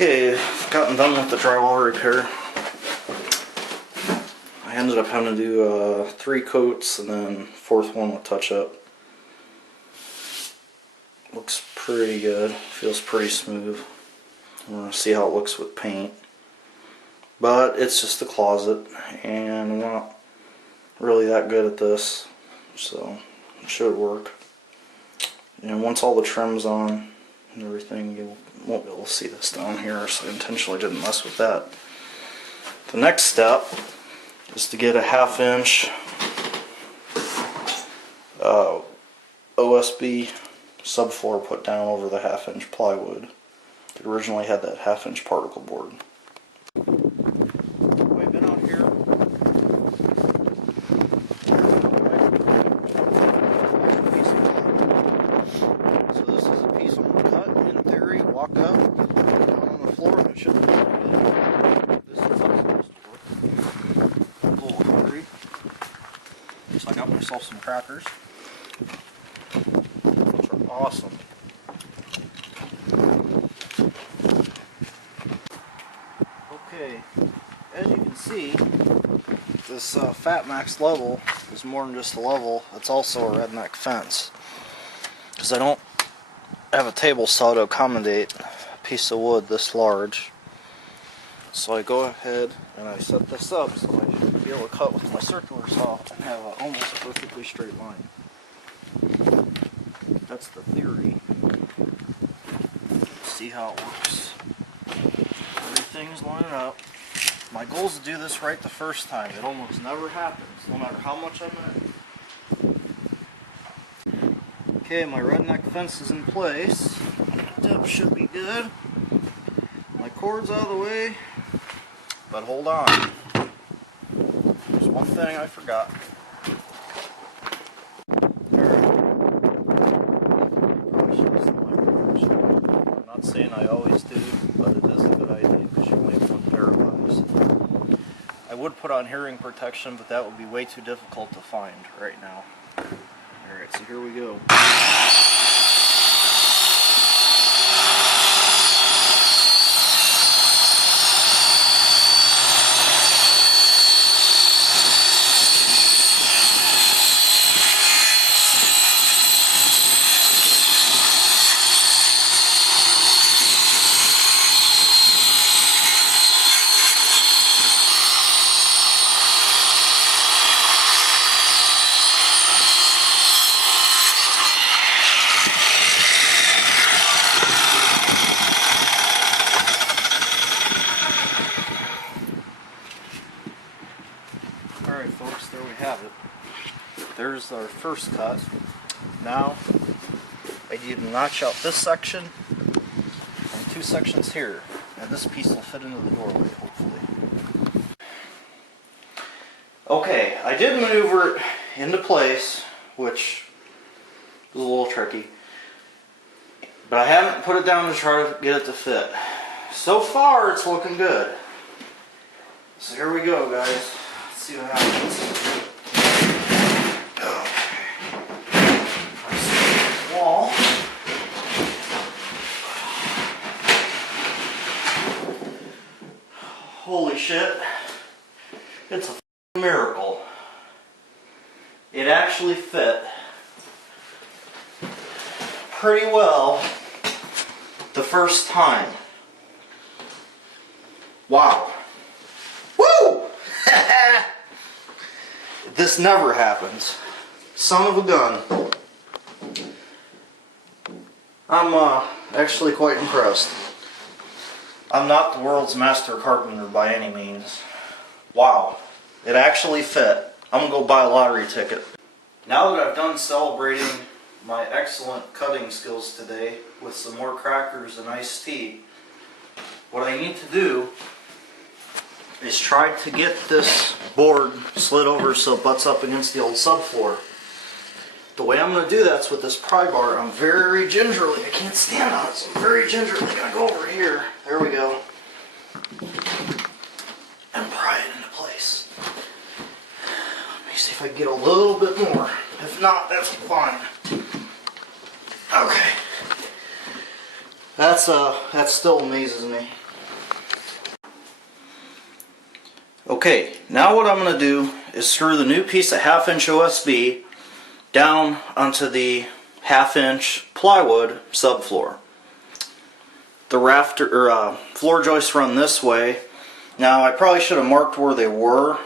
Okay, I've gotten done with the drywall repair. I ended up having to do 3 coats and then 4th one with touch-up. Looks pretty good, feels pretty smooth. I'm going to see how it looks with paint. But it's just a closet and I'm not really that good at this, so it should work. And once all the trim's on and everything, you won't be able to see this down here, so I intentionally didn't mess with that. The next step is to get a 1/2 inch OSB subfloor put down over the 1/2 inch plywood. It originally had that 1/2 inch particle board. We've been out here. So this is a piece I'm going to cut, in theory, walk up, down on the floor, and it should be good. This is how it's supposed to work. I'm a little hungry, so I got myself some crackers, which are awesome. Okay, as you can see, this Fat Max level is more than just a level, it's also a redneck fence. Because I don't have a table saw to accommodate a piece of wood this large. So I go ahead and I set this up so I should be able to cut with my circular saw and have an almost perfectly straight line. That's the theory. See how it works. Everything's lining up. My goal is to do this right the first time. It almost never happens, no matter how much I'm at. Okay, my redneck fence is in place. Depth should be good. My cord's out of the way. But hold on. There's one thing I forgot. I'm not saying I always do, but it is a good idea because you might want paralyzed. I would put on hearing protection, but that would be way too difficult to find right now. Alright, so here we go. Alright folks, there we have it. There's our first cut. Now, I need to notch out this section and 2 sections here. And this piece will fit into the doorway, hopefully. Okay, I did maneuver it into place, which was a little tricky. But I haven't put it down to try to get it to fit. So far, it's looking good. So here we go, guys. Let's see what happens. Wall. Holy shit. It's a miracle. It actually fit pretty well the first time. Wow. Woo! This never happens. Son of a gun. I'm actually quite impressed. I'm not the world's master carpenter by any means. Wow. It actually fit. I'm gonna go buy a lottery ticket. Now that I've done celebrating my excellent cutting skills today with some more crackers and iced tea, what I need to do is try to get this board slid over so it butts up against the old subfloor. The way I'm going to do that's with this pry bar. I'm very gingerly, I can't stand on it, so I'm very gingerly going to go over here. There we go. And pry it into place. Let me see if I can get a little bit more. If not, that's fine. Okay. That still amazes me. Okay, now what I'm going to do is screw the new piece of 1/2 inch OSB down onto the 1/2 inch plywood subfloor. The rafter or floor joists run this way. Now I probably should have marked where they were,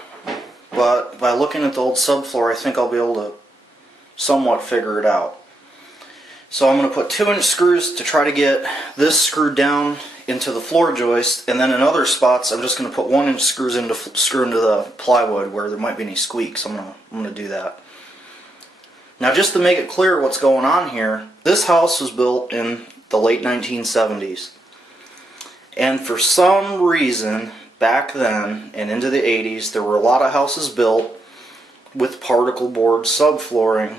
but by looking at the old subfloor I think I'll be able to somewhat figure it out. So I'm going to put 2-inch screws to try to get this screwed down into the floor joist, and then in other spots I'm just going to put 1-inch screws into screw into the plywood where there might be any squeaks. I'm going to do that. Now, just to make it clear what's going on here, this house was built in the late 1970s, and for some reason back then and into the 80s there were a lot of houses built with particle board subflooring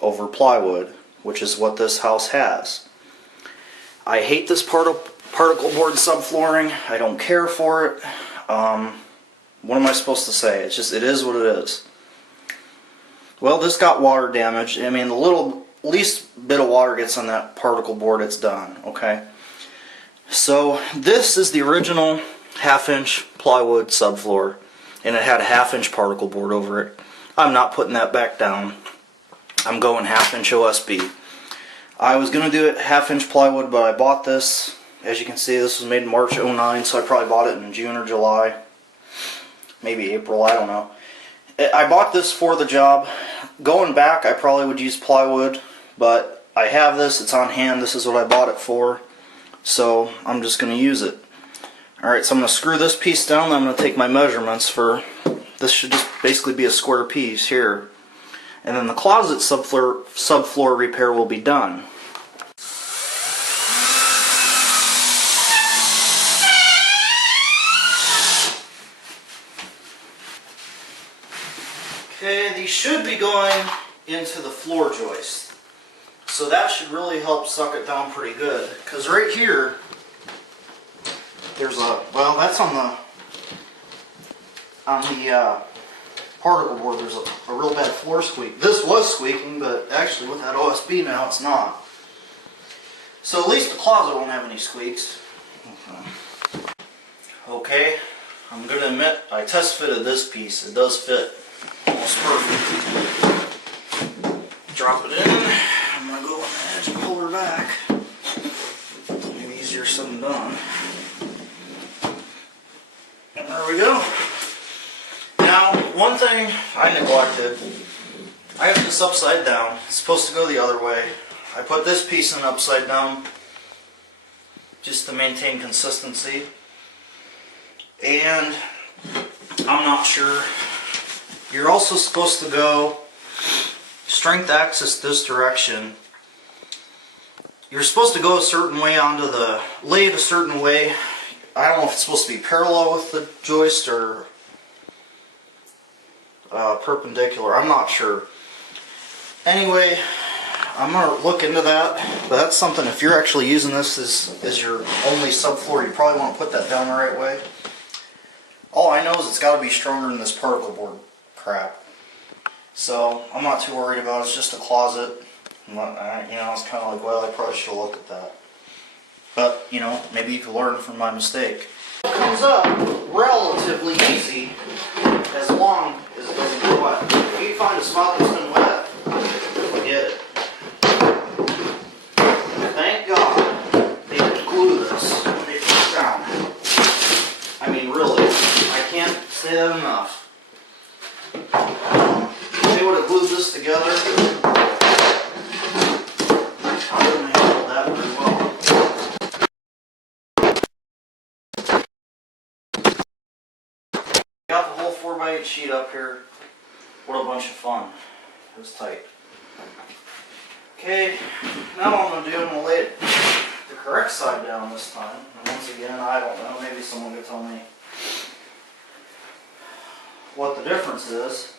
over plywood, which is what this house has. I hate this particle board subflooring. I don't care for it. What am I supposed to say? It's just, it is what it is. Well, this got water damage. I mean, the least bit of water gets on that particle board, it's done. Okay. So this is the original 1/2 inch plywood subfloor, and it had a 1/2 inch particle board over it. I'm not putting that back down. I'm going 1/2 inch OSB. I was going to do it 1/2 inch plywood, but I bought this. As you can see, this was made in March '09, so I probably bought it in June or July. Maybe April, I don't know. I bought this for the job. Going back, I probably would use plywood, but I have this, it's on hand, this is what I bought it for, so I'm just going to use it. Alright, so I'm going to screw this piece down, then I'm going to take my measurements for, this should just basically be a square piece here. And then the closet subfloor repair will be done. Okay, these should be going into the floor joist. So that should really help suck it down pretty good. Because right here, there's a, well, that's on the particle board, there's a real bad floor squeak. This was squeaking, but actually with that OSB now it's not. So at least the closet won't have any squeaks. Okay, I'm going to admit I test fitted this piece. It does fit almost perfect. Drop it in. I'm going to go on the edge and pull her back. Maybe easier said than done. And there we go. Now, one thing I neglected, I have this upside down. It's supposed to go the other way. I put this piece in upside down just to maintain consistency. And I'm not sure. You're also supposed to go strength axis this direction. You're supposed to go a certain way onto the, lay it a certain way. I don't know if it's supposed to be parallel with the joist or perpendicular. I'm not sure. Anyway, I'm going to look into that. But that's something, if you're actually using this as your only subfloor, you probably want to put that down the right way. All I know is it's got to be stronger than this particle board crap. So I'm not too worried about it. It's just a closet. You know, it's kind of like, well, I probably should have looked at that. But, you know, maybe you can learn from my mistake. It comes up relatively easy as long as it doesn't get wet. If you find a spot that's been wet, forget it. Thank God they didn't glue this when they put it down. I mean, really, I can't say that enough. If they would have glued this together, I wouldn't have handled that very well. Got the whole 4x8 sheet up here. What a bunch of fun. It was tight. Okay, now what I'm going to do, I'm going to lay it the correct side down this time. And once again, I don't know, maybe someone could tell me what the difference is.